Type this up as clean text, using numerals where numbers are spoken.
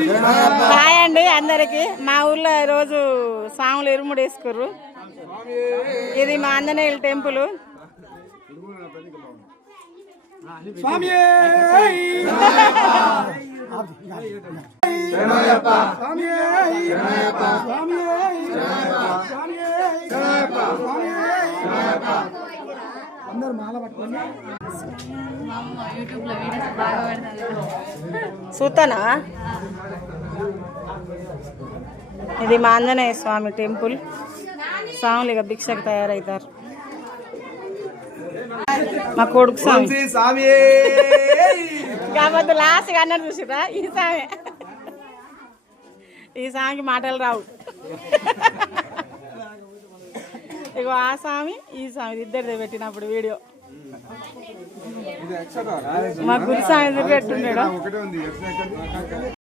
Hi అండి అందరికి. మా ఊర్లో ఈరోజు సాములు ఇరుముడు వేసుకుర్రు. ఇది మా ఆంజనేయుల టెంపుల్. చూస్తానా? ఇది మా ఆంజనేయ స్వామి టెంపుల్. స్వాములు ఇక భిక్షకు తయారవుతారు. మా కొడుకు స్వామి కాబట్టి లాస్ట్ అన్నట్టు చూసిరా. ఈ స్వామికి మాటలు రావు. ఇగో ఆ స్వామి ఈ స్వామి ఇద్దరిదే పెట్టినప్పుడు వీడియో. మా గురు స్వామి పెట్టున్నాడు.